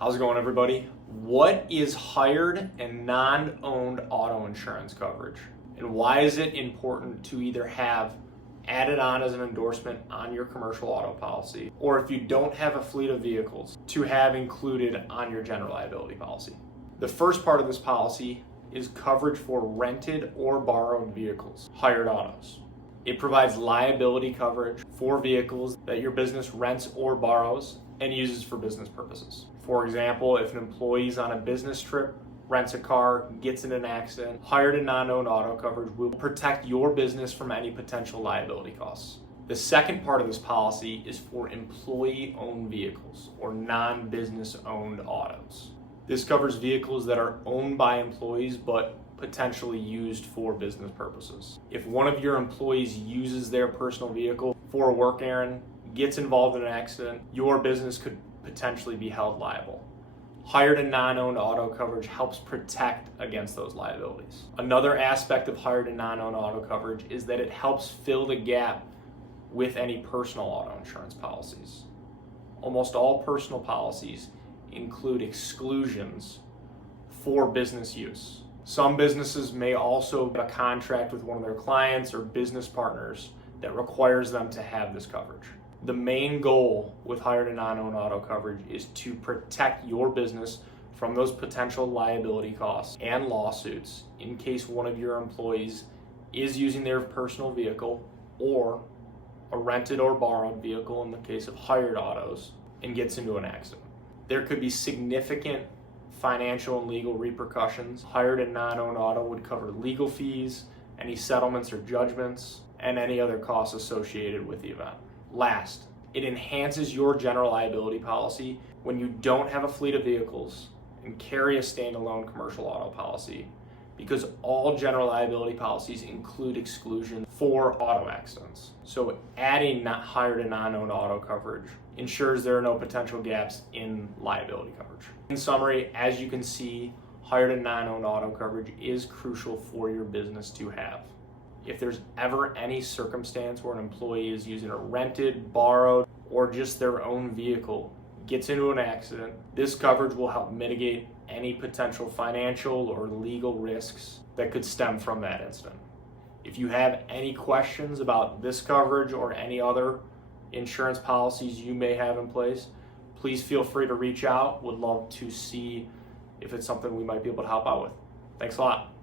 How's it going, everybody? What is hired and non-owned auto insurance coverage? And why is it important to either have added on as an endorsement on your commercial auto policy, or if you don't have a fleet of vehicles, to have included on your general liability policy? The first part of this policy is coverage for rented or borrowed vehicles, hired autos. It provides liability coverage for vehicles that your business rents or borrows and uses for business purposes. For example, if an employee's on a business trip, rents a car, gets in an accident, hired and non-owned auto coverage will protect your business from any potential liability costs. The second part of this policy is for employee-owned vehicles or non-business owned autos. This covers vehicles that are owned by employees but potentially used for business purposes. If one of your employees uses their personal vehicle for a work errand, gets involved in an accident, your business could potentially be held liable. Hired and non-owned auto coverage helps protect against those liabilities. Another aspect of hired and non-owned auto coverage is that it helps fill the gap with any personal auto insurance policies. Almost all personal policies include exclusions for business use. Some businesses may also have a contract with one of their clients or business partners that requires them to have this coverage. The main goal with hired and non-owned auto coverage is to protect your business from those potential liability costs and lawsuits in case one of your employees is using their personal vehicle or a rented or borrowed vehicle in the case of hired autos and gets into an accident. There could be significant financial and legal repercussions. Hired and non-owned auto would cover legal fees, any settlements or judgments, and any other costs associated with the event. Last, it enhances your general liability policy when you don't have a fleet of vehicles and carry a standalone commercial auto policy, because all general liability policies include exclusions for auto accidents. So adding not hired and non-owned auto coverage ensures there are no potential gaps in liability coverage. In summary, as you can see, hired and non-owned auto coverage is crucial for your business to have. If there's ever any circumstance where an employee is using a rented, borrowed, or just their own vehicle, gets into an accident, this coverage will help mitigate any potential financial or legal risks that could stem from that incident. If you have any questions about this coverage or any other insurance policies you may have in place, please feel free to reach out. Would love to see if it's something we might be able to help out with. Thanks a lot.